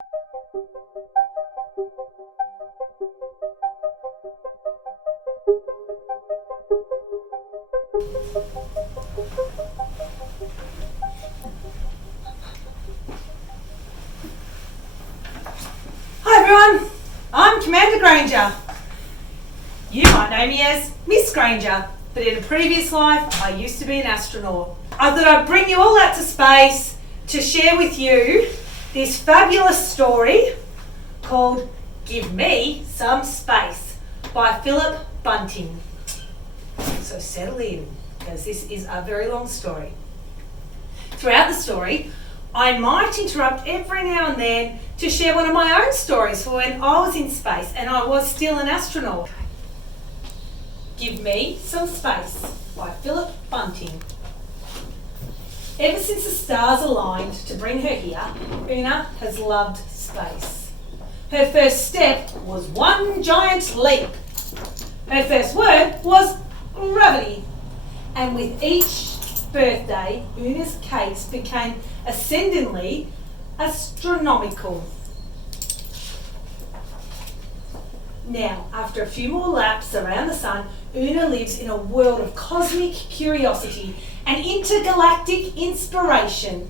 Hi everyone, I'm Commander Granger. You might know me as Miss Granger, but in a previous life I used to be an astronaut. I thought I'd bring you all out to space to share with you this fabulous story called Give Me Some Space by Philip Bunting. So settle in, because this is a very long story. Throughout the story, I might interrupt every now and then to share one of my own stories for when I was in space and I was still an astronaut. Give Me Some Space by Philip Bunting. Ever since the stars aligned to bring her here, Una has loved space. Her first step was one giant leap. Her first word was gravity. And with each birthday, Una's case became ascendingly astronomical. Now, after a few more laps around the sun, Una lives in a world of cosmic curiosity and intergalactic inspiration.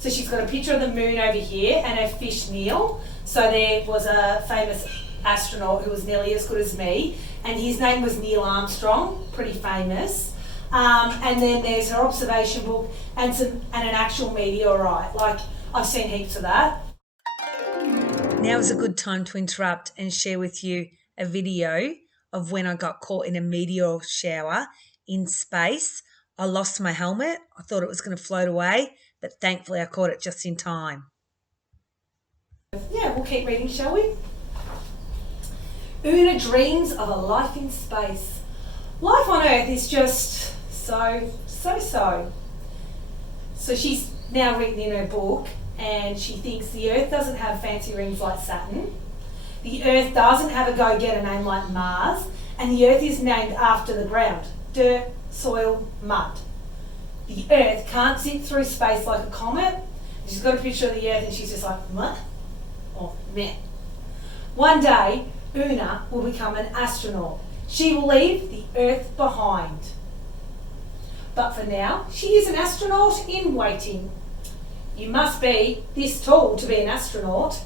So she's got a picture of the moon over here and her fish Neil. So there was a famous astronaut who was nearly as good as me, and his name was Neil Armstrong, pretty famous. And then there's her observation book and an actual meteorite. Like, I've seen heaps of that. Now is a good time to interrupt and share with you a video of when I got caught in a meteor shower in space. I lost my helmet. I thought it was going to float away, but thankfully I caught it just in time. Yeah, we'll keep reading, shall we? Una dreams of a life in space. Life on Earth is just so. So she's now written in her book, and she thinks the Earth doesn't have fancy rings like Saturn. The Earth doesn't have a go-getter name like Mars, and the Earth is named after the ground. Dirt, soil, mud. The Earth can't zip through space like a comet. She's got a picture of the Earth and she's just like, what? Oh, meh. One day, Una will become an astronaut. She will leave the Earth behind. But for now, she is an astronaut in waiting. You must be this tall to be an astronaut.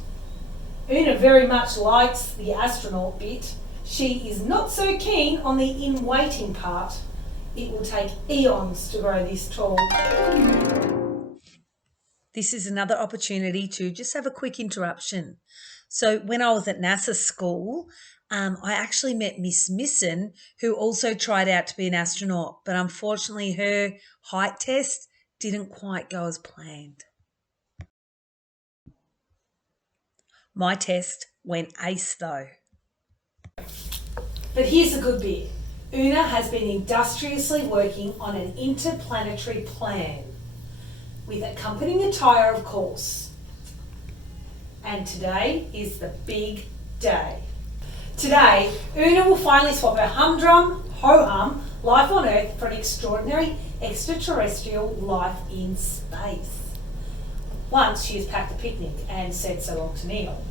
Una very much likes the astronaut bit. She is not so keen on the in waiting part. It will take eons to grow this tall. This is another opportunity to just have a quick interruption. So when I was at NASA school, I actually met Miss Misson, who also tried out to be an astronaut, but unfortunately her height test didn't quite go as planned. My test went ace though. But here's the good bit. Una has been industriously working on an interplanetary plan with accompanying attire, of course. And today is the big day. Today, Una will finally swap her humdrum, ho-hum life on Earth for an extraordinary extraterrestrial life in space. Once she has packed a picnic and said so long to Neil.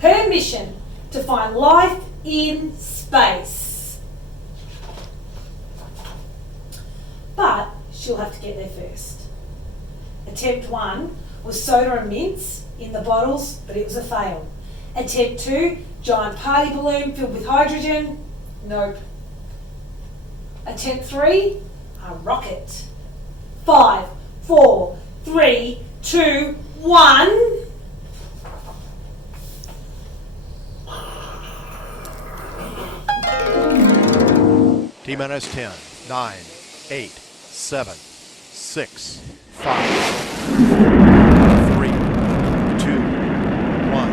Her mission, to find life in space. But she'll have to get there first. Attempt 1 was soda and mints in the bottles, but it was a fail. Attempt 2, giant party balloon filled with hydrogen. Nope. Attempt 3, a rocket. 5, 4, 3, 2, 1. T-minus 10, 9, 8, 7, 6, 5, 3, 2, 1,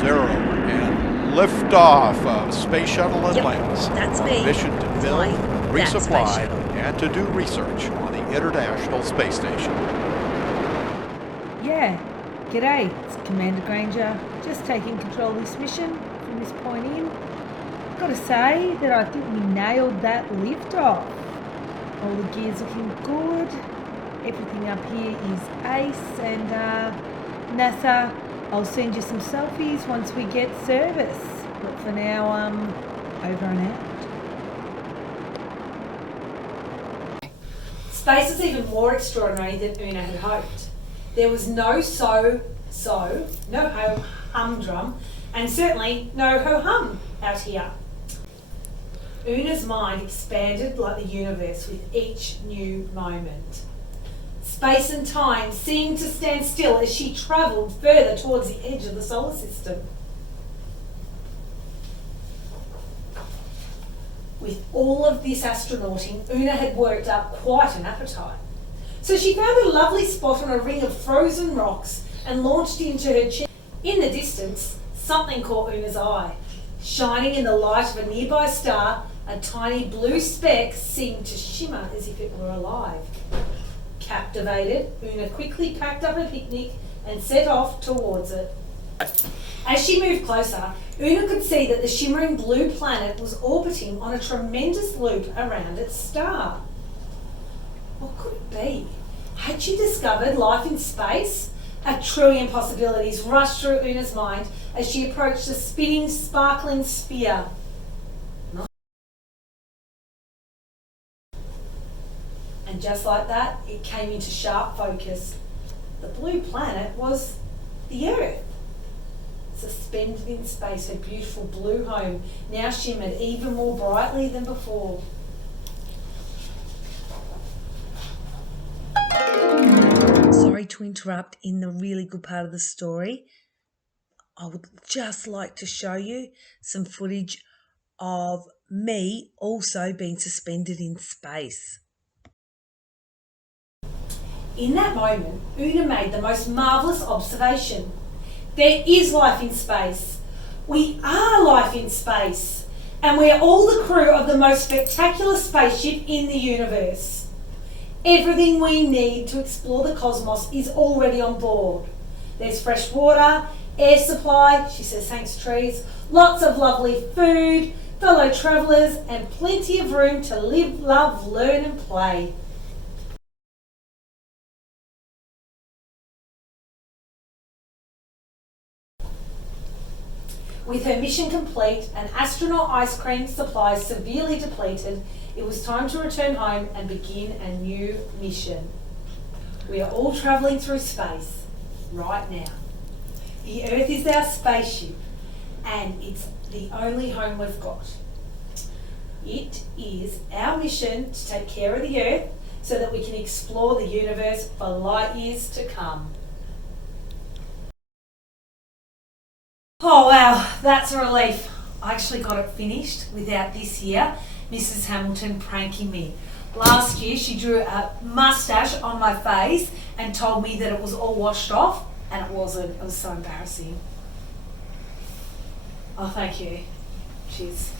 0, and liftoff of Space Shuttle Atlantis. That's on me. a mission to build, Flying that space resupply, shuttle. and to do research on the International Space Station. Yeah, g'day, it's Commander Granger, just taking control of this mission from this point in. Gotta say that I think we nailed that lift off. All the gears looking good, everything up here is ace, and NASA, I'll send you some selfies once we get service. But for now, over and out. Space is even more extraordinary than Una had hoped. There was no no humdrum, and certainly no ho-hum out here. Una's mind expanded like the universe with each new moment. Space and time seemed to stand still as she travelled further towards the edge of the solar system. With all of this astronauting, Una had worked up quite an appetite. So she found a lovely spot on a ring of frozen rocks and launched into her chair. In the distance, something caught Una's eye. Shining in the light of a nearby star, a tiny blue speck seemed to shimmer as if it were alive. Captivated, Una quickly packed up her picnic and set off towards it. As she moved closer, Una could see that the shimmering blue planet was orbiting on a tremendous loop around its star. What could it be? Had she discovered life in space? A trillion possibilities rushed through Una's mind as she approached the spinning, sparkling sphere. And just like that, it came into sharp focus. The blue planet was the Earth. Suspended in space, her beautiful blue home now shimmered even more brightly than before. Sorry to interrupt in the really good part of the story. I would just like to show you some footage of me also being suspended in space. In that moment, Una made the most marvellous observation. There is life in space. We are life in space. And we are all the crew of the most spectacular spaceship in the universe. Everything we need to explore the cosmos is already on board. There's fresh water, air supply, she says thanks trees, lots of lovely food, fellow travellers, and plenty of room to live, love, learn and play. With her mission complete and astronaut ice cream supplies severely depleted, it was time to return home and begin a new mission. We are all travelling through space right now. The Earth is our spaceship and it's the only home we've got. It is our mission to take care of the Earth so that we can explore the universe for light years to come. Oh wow, that's a relief. I actually got it finished without this year Mrs. Hamilton pranking me. Last year she drew a mustache on my face and told me that it was all washed off, and it wasn't. It was so embarrassing. Oh, thank you. Cheers.